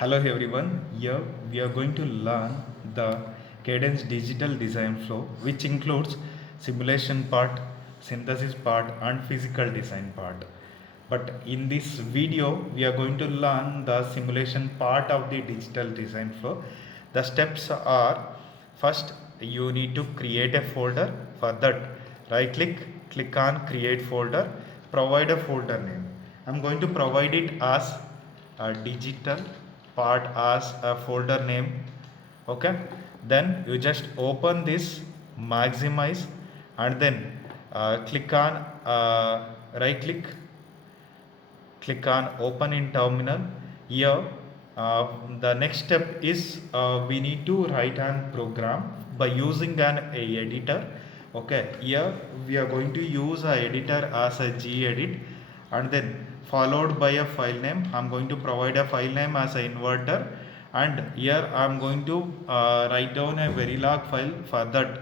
Hello everyone, here we are going to learn the Cadence digital design flow, which includes simulation part, synthesis part and physical design part. But in this video we are going to learn the simulation part of the digital design flow. The steps are: first you need to create a folder. For that, right click on create folder, provide a folder name. I'm going to provide it as a digital part as a folder name. Okay, then you just open this, maximize, and then click on right click on open in terminal. Here the next step is we need to write an program by using an editor. Okay, here we are going to use a editor as a gedit, and then followed by a file name. I'm going to provide a file name as an inverter, and here I'm going to write down a verilog file. For that,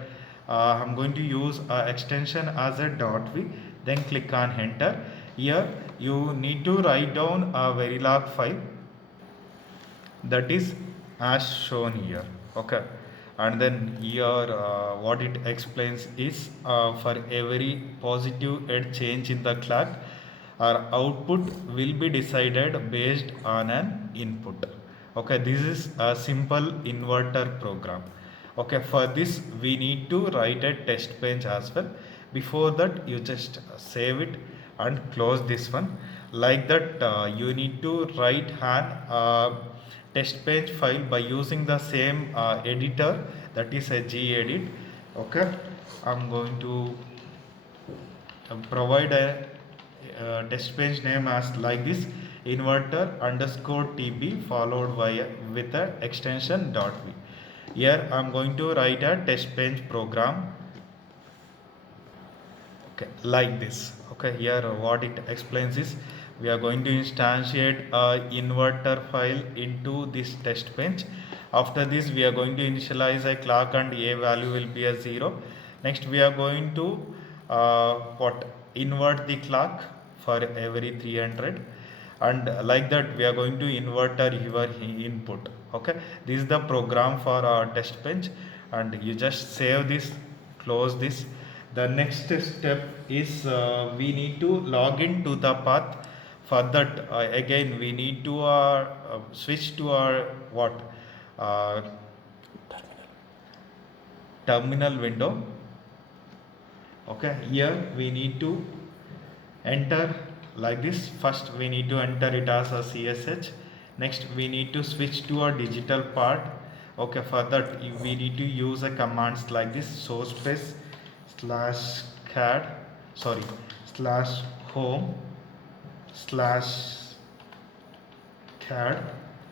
I'm going to use extension as a .v, then click on enter. Here you need to write down a verilog file, that is as shown here. Okay, and then here what it explains is for every positive edge change in the clock, our output will be decided based on an input. Okay, this is a simple inverter program. Okay, for this we need to write a test bench as well. Before that, you just save it and close this one. Like that, you need to write an test page file by using the same editor, that is a gedit. Okay, I'm going to provide a test page name as like this: inverter underscore tb followed by with a extension .v. Here I'm going to write a test bench program. Okay, like this. Okay, here what it explains is we are going to instantiate a inverter file into this test bench. After this, we are going to initialize a clock and a value will be a 0. Next, we are going to what invert the clock for every 300, and like that we are going to invert your input. Okay, this is the program for our test bench, and you just save this, close this. The next step is we need to log in to the path. For that, again we need to switch to our what uh, terminal window. Okay, here we need to enter like this. First we need to enter it as a csh. Next we need to switch to a digital part. Okay, for that we need to use a commands like this: source space slash cad, sorry, slash home slash cad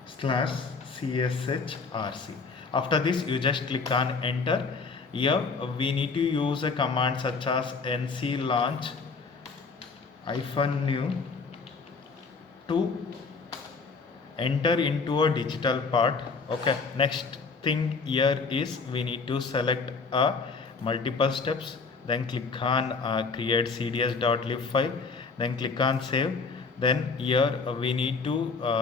slash cshrc. After this, you just click on enter. Here we need to use a command such as nc launch -new to enter into a digital part. Okay, next thing here is we need to select a multiple steps, then click on create cds.lib file, then click on save. Then here we need to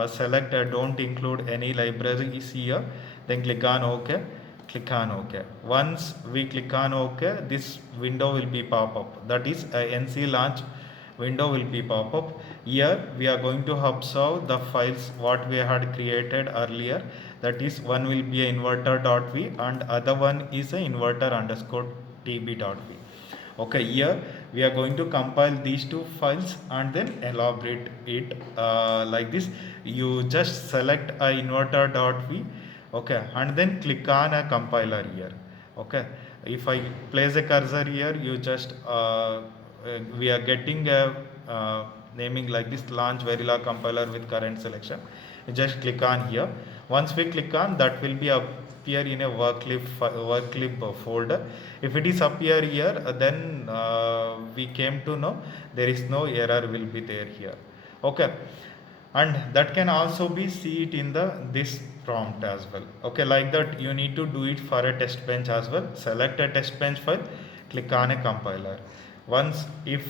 select don't include any libraries here, then click on ok, click on ok. Once we click on ok, this window will be pop up, that is nc launch window will be pop up. Here we are going to observe the files what we had created earlier, that is one will be a inverter.v and other one is a inverter underscore tb.v. Okay, here we are going to compile these two files and then elaborate it like this. You just select a inverter.v. Okay, and then click on a compiler here. Okay, if I place a cursor here, you just we are getting a naming like this: launch verilog compiler with current selection. You just click on here. Once we click on, that will be appear in a worklib folder. If it is appear here, then we came to know there is no error will be there here. Okay, and that can also be see it in the this prompt as well. Okay, like that you need to do it for a test bench as well. Select a test bench file, click on a compiler. Once if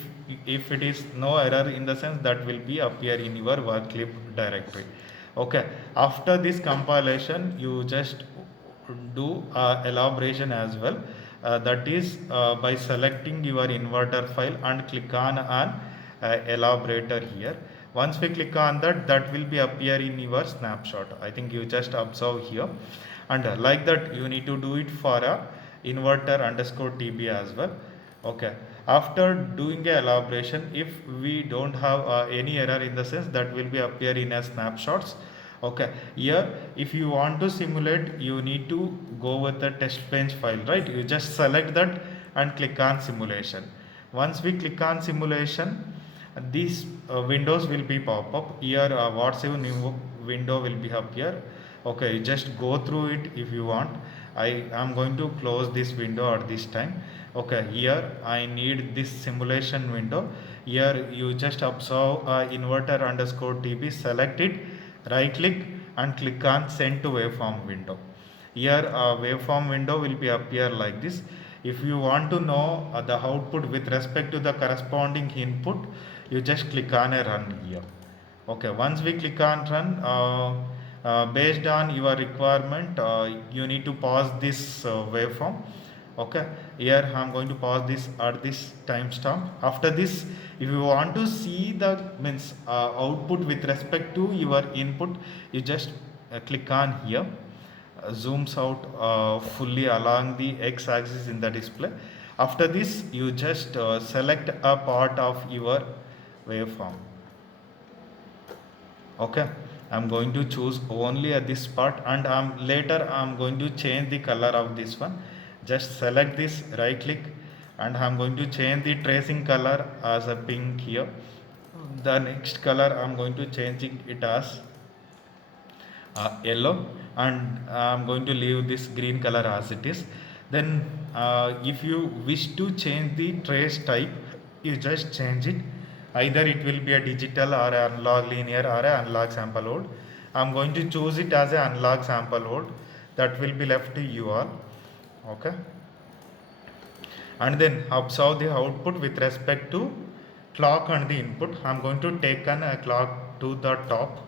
it is no error, in the sense that will be appear in your worklib directory. Okay, after this compilation you just do elaboration as well, that is by selecting your inverter file and click on an elaborator here. Once we click on that, that will be appear in your snapshot. I think you just observe here, and like that you need to do it for a inverter underscore tb as well. Okay, after doing a elaboration, if we don't have any error, in the sense that will be appear in a snapshots. Okay, here if you want to simulate, you need to go with the test bench file, right? You just select that and click on simulation. Once we click on simulation, these windows will be pop up here. What's your new window will be up here. Okay, you just go through it if you want. I am going to close this window at this time. Okay, here I need this simulation window. Here you just observe inverter underscore tb, select it, right click and click on send to waveform window. Here waveform window will be appear like this. If you want to know the output with respect to the corresponding input, you just click on a run here. Okay, once we click on run, based on your requirement, you need to pause this waveform. Okay, here I am going to pause this at this timestamp. After this, if you want to see the means output with respect to your input, you just click on here. Zooms out fully along the x-axis in the display. After this, you just select a part of your waveform. Okay, I'm going to choose only at this part, and later I'm going to change the color of this one. Just select this, right click, and I'm going to change the tracing color as a pink here. The next color I'm going to change it as yellow, and I'm going to leave this green color as it is. Then if you wish to change the trace type, you just change it. Either it will be a digital or an analog linear or an analog sample hold. I'm going to choose it as an analog sample hold. That will be left to you all. Okay, and then observe the output with respect to clock and the input. I'm going to take a clock to the top.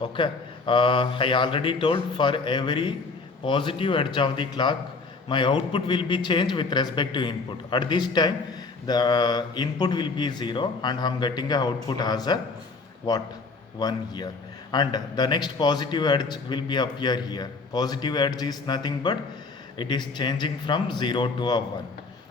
Okay, I already told for every positive edge of the clock, my output will be changed with respect to input. At this time, the input will be 0 and I'm getting a output as a what, 1 here. And the next positive edge will be appear here. Positive edge is nothing but it is changing from 0 to a 1.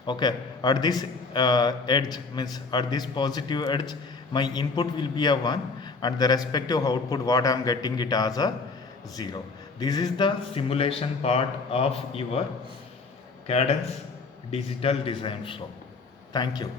Okay, at this edge, means at this positive edge, my input will be a 1 and the respective output what I am getting it as a 0. This is the simulation part of your Cadence digital design flow. Thank you.